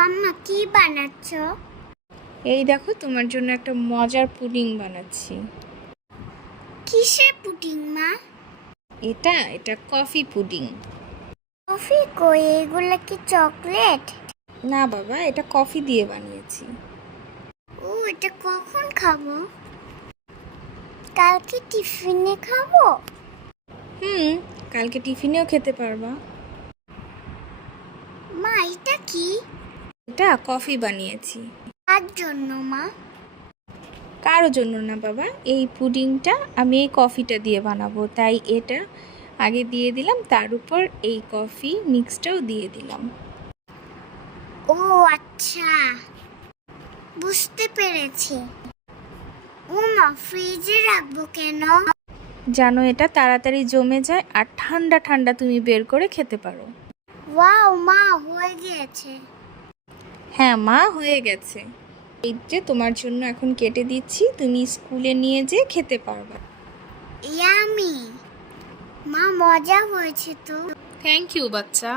মাম্মা কি বানাচ্ছো? এই দেখো তোমার জন্য একটা মজার পুডিং বানাচ্ছি। কিসের পুডিং মা? এটা কফি পুডিং। কফি কই, এগুলা কি চকলেট? না বাবা, এটা কফি দিয়ে বানিয়েছি। ও, এটা কখন খাবো? কালকে টিফিনে খাবো? কালকে টিফিনেও খেতে পারবা। মা এটা কি? এটা কফি বানিয়েছি। কার জন্য মা? কারো জন্য না বাবা, এই পুডিংটা আমি এই কফিটা দিয়ে বানাবো, তাই এটা আগে দিয়ে দিলাম, তার উপর এই কফি মিক্সটাও দিয়ে দিলাম। ও আচ্ছা, বুঝতে পেরেছি। ও মা, ফ্রিজে রাখবো কেন? যেন এটা তাড়াতাড়ি জমে যায় আর ঠান্ডা ঠান্ডা তুমি বের করে খেতে পারো। ওয়াও মা, হয়ে গিয়েছে। হ্যাঁ মা, হয়ে গেছে। এই যে তোমার জন্য এখন কেটে দিচ্ছি, তুমি স্কুলে নিয়ে যেয়ে খেতে পারবা। ইয়ামি। মা, মজা হয়েছে তো। থ্যাংক ইউ বাচ্চা।